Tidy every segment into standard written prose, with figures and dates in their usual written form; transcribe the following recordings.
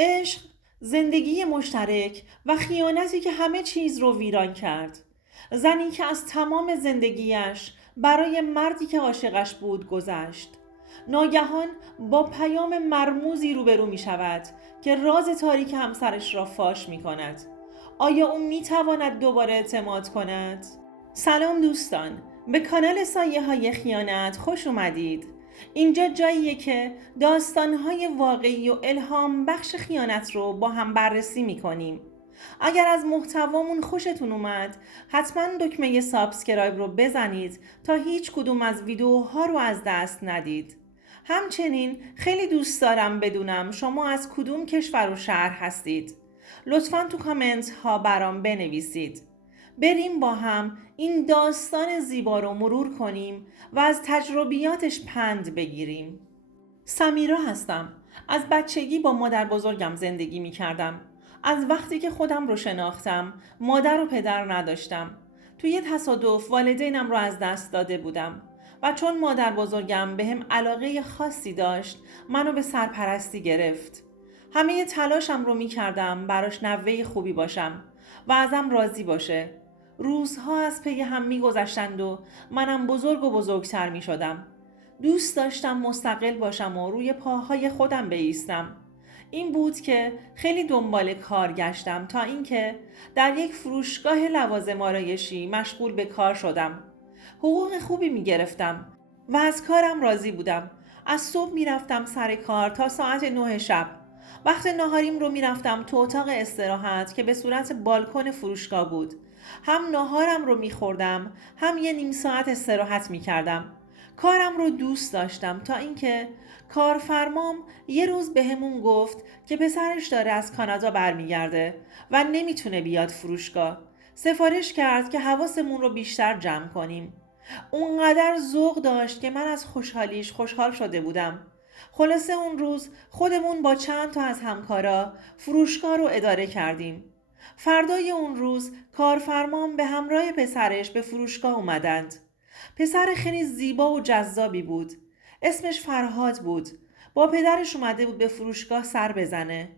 عشق، زندگی مشترک و خیانتی که همه چیز رو ویران کرد. زنی که از تمام زندگیش برای مردی که عاشقش بود گذشت. ناگهان با پیام مرموزی روبرو می شود که راز تاریک همسرش را فاش می کند. آیا او می تواند دوباره اعتماد کند؟ سلام دوستان، به کانال سایه های خیانت خوش اومدید. اینجا جاییه که داستانهای واقعی و الهام بخش خیانت رو با هم بررسی میکنیم. اگر از محتوامون خوشتون اومد حتما دکمه سابسکرایب رو بزنید تا هیچ کدوم از ویدیوها رو از دست ندید. همچنین خیلی دوست دارم بدونم شما از کدوم کشور و شهر هستید. لطفاً تو کامنت ها برام بنویسید. بریم با هم این داستان زیبا رو مرور کنیم و از تجربیاتش پند بگیریم. سمیرا هستم. از بچگی با مادر بزرگم زندگی می کردم. از وقتی که خودم رو شناختم مادر و پدر نداشتم. توی یه تصادف والدینم رو از دست داده بودم و چون مادر بزرگم به هم علاقه خاصی داشت منو به سرپرستی گرفت. همه تلاشم رو می کردم براش نوه خوبی باشم و ازم راضی باشه. روزها از پی هم می گذشتند و منم بزرگ و بزرگتر می شدم. دوست داشتم مستقل باشم و روی پاهای خودم بایستم. این بود که خیلی دنبال کار گشتم تا اینکه در یک فروشگاه لوازم آرایشی مشغول به کار شدم. حقوق خوبی می گرفتم و از کارم راضی بودم. از صبح می رفتم سر کار تا ساعت 9 شب. وقت ناهاریم رو می رفتم تو اتاق استراحت که به صورت بالکن فروشگاه بود. هم ناهارم رو می خوردم هم یه نیم ساعت استراحت می کردم. کارم رو دوست داشتم تا اینکه کارفرمام یه روز بهمون گفت که پسرش داره از کانادا برمیگرده و نمیتونه بیاد فروشگاه. سفارش کرد که حواسمون رو بیشتر جمع کنیم. اونقدر ذوق داشت که من از خوشحالیش خوشحال شده بودم. خلاصه اون روز خودمون با چند تا از همکارا فروشگاه رو اداره کردیم. فردای اون روز کارفرمام به همراه پسرش به فروشگاه اومدند. پسر خیلی زیبا و جذابی بود. اسمش فرهاد بود. با پدرش اومده بود به فروشگاه سر بزنه.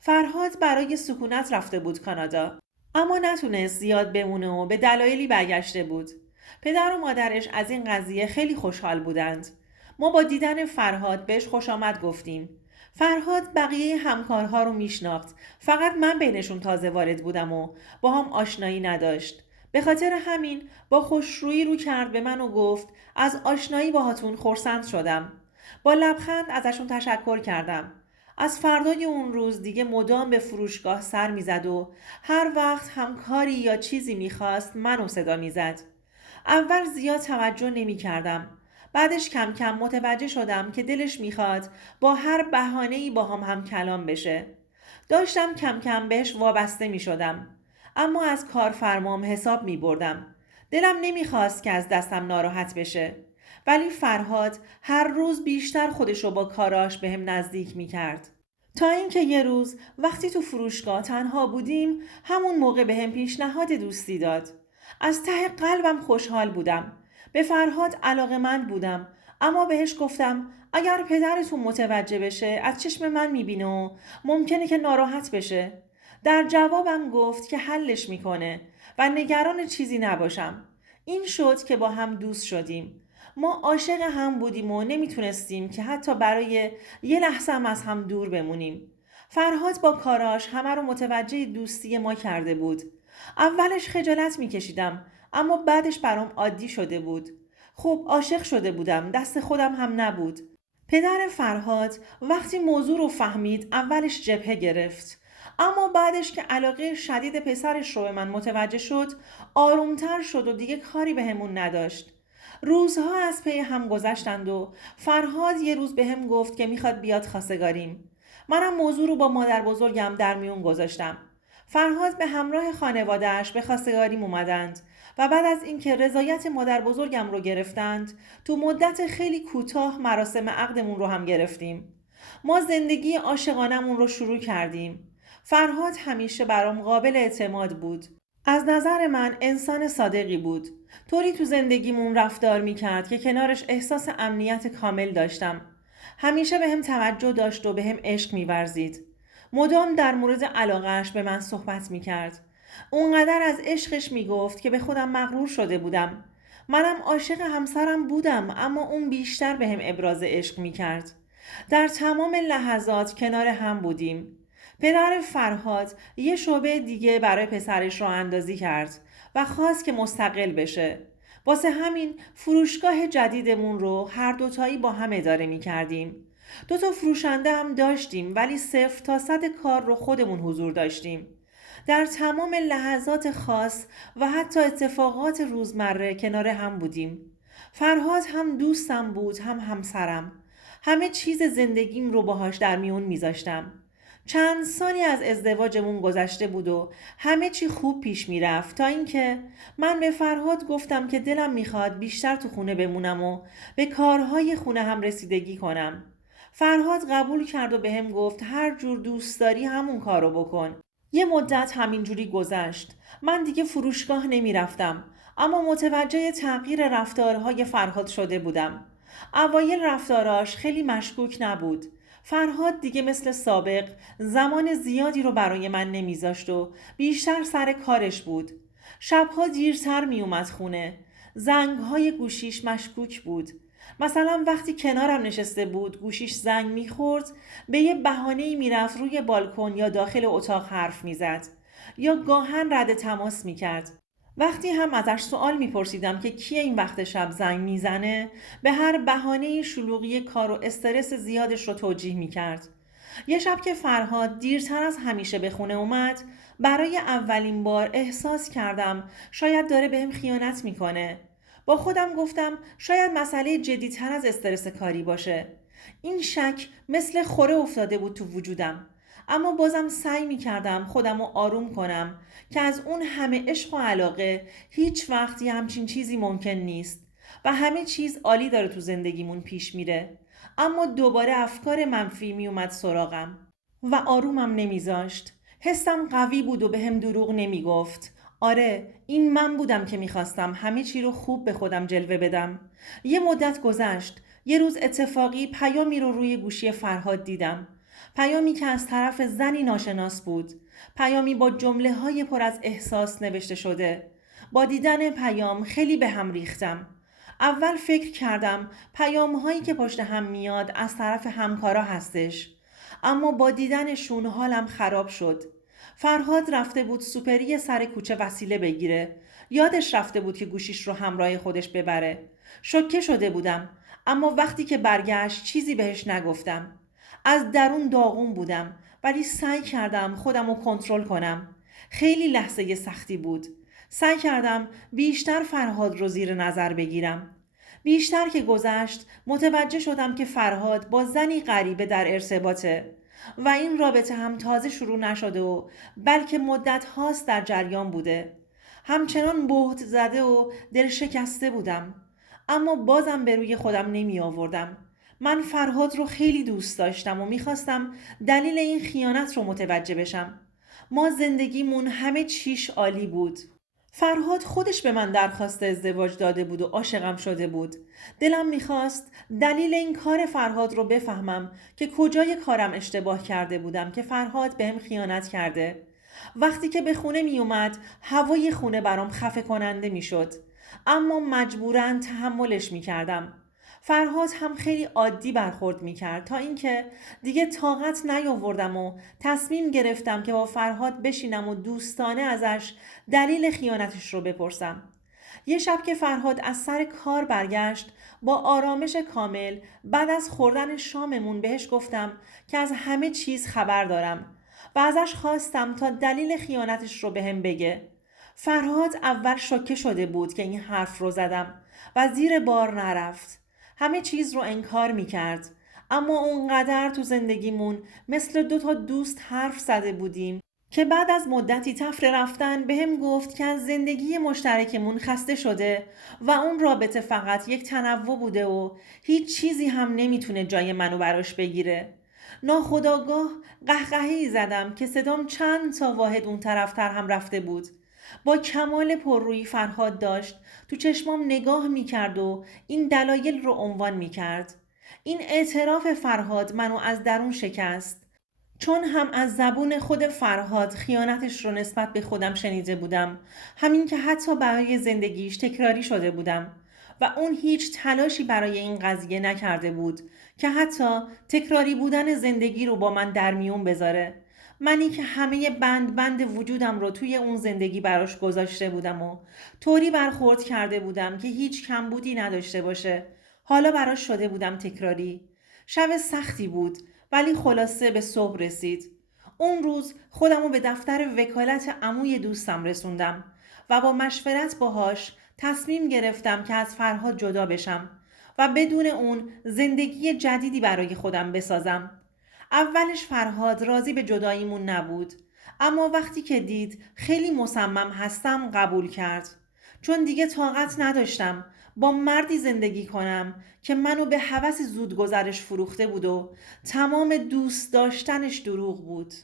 فرهاد برای سکونت رفته بود کانادا. اما نتونست زیاد بمونه و به دلایلی برگشته بود. پدر و مادرش از این قضیه خیلی خوشحال بودند. ما با دیدن فرهاد بهش خوش آمد گفتیم. فرهاد بقیه همکارها رو میشناخت. فقط من بینشون تازه وارد بودم و با هم آشنایی نداشت. به خاطر همین با خوشرویی رو کرد به من و گفت از آشنایی باهاتون خرسند شدم. با لبخند ازشون تشکر کردم. از فردای اون روز دیگه مدام به فروشگاه سر میزد و هر وقت همکاری یا چیزی میخواست منو صدا میزد. اول زیاد توجه نمی کردم. بعدش کم کم متوجه شدم که دلش میخواد با هر بهانه‌ای با هم کلام بشه. داشتم کم کم بهش وابسته می شدم. اما از کارفرمام حساب می بردم. دلم نمیخواست که از دستم ناراحت بشه. ولی فرهاد هر روز بیشتر خودشو با کاراش بهم نزدیک می کرد. تا اینکه یه روز وقتی تو فروشگاه تنها بودیم همون موقع بهم پیشنهاد دوستی داد. از ته قلبم خوشحال بودم. به فرهاد علاقه‌مند بودم اما بهش گفتم اگر پدرتون متوجه بشه از چشم من میبینه و ممکنه که ناراحت بشه. در جوابم گفت که حلش میکنه و نگران چیزی نباشم. این شد که با هم دوست شدیم. ما عاشق هم بودیم و نمیتونستیم که حتی برای یه لحظه هم از هم دور بمونیم. فرهاد با کاراش همه رو متوجه دوستی ما کرده بود. اولش خجالت میکشیدم اما بعدش برام عادی شده بود. خب عاشق شده بودم، دست خودم هم نبود. پدر فرهاد وقتی موضوع رو فهمید اولش جبهه گرفت. اما بعدش که علاقه شدید پسرش رو به من متوجه شد آرومتر شد و دیگه کاری بهمون نداشت. روزها از پی هم گذشتند و فرهاد یه روز بهم گفت که میخواد بیاد خواستگاریم. منم موضوع رو با مادر بزرگم در میون گذاشتم. فرهاد به همراه خانواده‌اش به خواستگاریم اومدند و بعد از اینکه رضایت مادر بزرگم رو گرفتند تو مدت خیلی کوتاه مراسم عقدمون رو هم گرفتیم. ما زندگی عاشقانمون رو شروع کردیم. فرهاد همیشه برام قابل اعتماد بود. از نظر من انسان صادقی بود. طوری تو زندگیمون رفتار میکرد که کنارش احساس امنیت کامل داشتم. همیشه به هم توجه داشت و به هم عشق میورزید. مدام در مورد علاقه‌اش به من صحبت می کرد. اونقدر از عشقش می گفت که به خودم مغرور شده بودم. منم عاشق همسرم بودم، اما اون بیشتر به هم ابراز عشق می کرد. در تمام لحظات کنار هم بودیم. پدر فرهاد یه شعبه دیگه برای پسرش راه اندازی کرد و خواست که مستقل بشه. واسه همین فروشگاه جدیدمون رو هر دوتایی با هم اداره می کردیم. دو تا فروشنده هم داشتیم، ولی 0 تا 100 کار رو خودمون حضور داشتیم. در تمام لحظات خاص و حتی اتفاقات روزمره کنار هم بودیم. فرهاد هم دوستم بود، هم همسرم. همه چیز زندگیم رو باهاش در میون میذاشتم. چند سالی از ازدواجمون گذشته بود و همه چی خوب پیش میرفت، تا اینکه من به فرهاد گفتم که دلم میخواد بیشتر تو خونه بمونم و به کارهای خونه هم رسیدگی کنم. فرهاد قبول کرد و بهم گفت هر جور دوست داری همون کارو بکن. یه مدت همینجوری گذشت. من دیگه فروشگاه نمی رفتم، اما متوجه تغییر رفتارهای فرهاد شده بودم. اوایل رفتاراش خیلی مشکوک نبود. فرهاد دیگه مثل سابق زمان زیادی رو برای من نمیذاشت و بیشتر سر کارش بود. شبها دیرتر می اومد خونه. زنگهای گوشیش مشکوک بود. مثلا وقتی کنارم نشسته بود گوشیش زنگ میخورد، به یه بهانه‌ای میرفت روی بالکن یا داخل اتاق حرف میزد یا گاهن رد تماس میکرد. وقتی هم ازش سوال میپرسیدم که کی این وقت شب زنگ میزنه، به هر بهانه‌ای شلوغی کار و استرس زیادش رو توجیه میکرد. یه شب که فرهاد دیرتر از همیشه به خونه اومد، برای اولین بار احساس کردم شاید داره بهم خیانت میکنه. با خودم گفتم شاید مسئله جدی‌تر از استرس کاری باشه. این شک مثل خوره افتاده بود تو وجودم. اما بازم سعی می کردم خودم رو آروم کنم که از اون همه عشق و علاقه هیچ وقتی همچین چیزی ممکن نیست و همه چیز عالی داره تو زندگیمون پیش میره. اما دوباره افکار منفی می اومد سراغم و آرومم نمیذاشت. حسم قوی بود و به هم دروغ نمی گفت. آره، این من بودم که میخواستم همه چی رو خوب به خودم جلوه بدم. یه مدت گذشت. یه روز اتفاقی پیامی رو روی گوشی فرهاد دیدم. پیامی که از طرف زنی ناشناس بود. پیامی با جمله های پر از احساس نوشته شده. با دیدن پیام خیلی به هم ریختم. اول فکر کردم پیام هایی که پشت هم میاد از طرف همکارا هستش. اما با دیدنشون حالم خراب شد. فرهاد رفته بود سوپری سر کوچه وسیله بگیره. یادش رفته بود که گوشیش رو همراه خودش ببره. شوکه شده بودم، اما وقتی که برگشت چیزی بهش نگفتم. از درون داغون بودم، ولی سعی کردم خودم رو کنترل کنم. خیلی لحظه سختی بود. سعی کردم بیشتر فرهاد رو زیر نظر بگیرم. بیشتر که گذشت متوجه شدم که فرهاد با زنی غریبه در ارتباطه و این رابطه هم تازه شروع نشده و بلکه مدت هاست در جریان بوده. همچنان بهت زده و دل شکسته بودم، اما بازم به روی خودم نمی آوردم. من فرهاد رو خیلی دوست داشتم و میخواستم دلیل این خیانت رو متوجه بشم. ما زندگیمون همه چیش عالی بود. فرهاد خودش به من درخواست ازدواج داده بود و عاشقم شده بود. دلم میخواست دلیل این کار فرهاد رو بفهمم که کجای کارم اشتباه کرده بودم که فرهاد بهم خیانت کرده. وقتی که به خونه می اومد هوای خونه برام خفه کننده می شد، اما مجبوراً تحملش می کردم. فرهاد هم خیلی عادی برخورد می کرد تا اینکه دیگه طاقت نیاوردم و تصمیم گرفتم که با فرهاد بشینم و دوستانه ازش دلیل خیانتش رو بپرسم. یه شب که فرهاد از سر کار برگشت، با آرامش کامل بعد از خوردن شاممون بهش گفتم که از همه چیز خبر دارم و ازش خواستم تا دلیل خیانتش رو بهم بگه. فرهاد اول شوکه شده بود که این حرف رو زدم و زیر بار نرفت. همه چیز رو انکار می کرد. اما اونقدر تو زندگیمون مثل 2 تا دوست حرف زده بودیم که بعد از مدتی تفره رفتن بهم گفت که از زندگی مشترکمون خسته شده و اون رابطه فقط یک تنوع بوده و هیچ چیزی هم نمیتونه جای منو براش بگیره. ناخودآگاه قهقهی زدم که صدام چند تا واحد اون طرفتر هم رفته بود. با کمال پررویی فرهاد داشت تو چشمام نگاه میکرد و این دلایل رو عنوان میکرد. این اعتراف فرهاد منو از درون شکست. چون هم از زبون خود فرهاد خیانتش رو نسبت به خودم شنیده بودم، همین که حتی برای زندگیش تکراری شده بودم و اون هیچ تلاشی برای این قضیه نکرده بود که حتی تکراری بودن زندگی رو با من در میون بذاره. منی که همه بند وجودم رو توی اون زندگی براش گذاشته بودم و طوری برخورد کرده بودم که هیچ کمبودی نداشته باشه. حالا براش شده بودم تکراری. شب سختی بود ولی خلاصه به صبح رسید. اون روز خودم رو به دفتر وکالت عموی دوستم رسوندم و با مشورت باهاش تصمیم گرفتم که از فرهاد جدا بشم و بدون اون زندگی جدیدی برای خودم بسازم. اولش فرهاد راضی به جداییمون نبود، اما وقتی که دید خیلی مصمم هستم قبول کرد. چون دیگه طاقت نداشتم با مردی زندگی کنم که منو به هوس زودگذرش فروخته بود و تمام دوست داشتنش دروغ بود.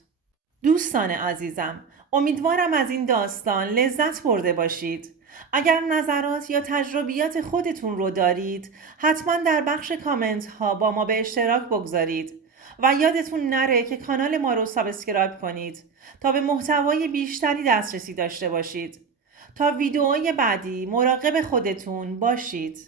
دوستان عزیزم، امیدوارم از این داستان لذت برده باشید. اگر نظرات یا تجربیات خودتون رو دارید، حتما در بخش کامنت ها با ما به اشتراک بگذارید و یادتون نره که کانال ما رو سابسکرایب کنید تا به محتوای بیشتری دسترسی داشته باشید. تا ویدئوهای بعدی مراقب خودتون باشید.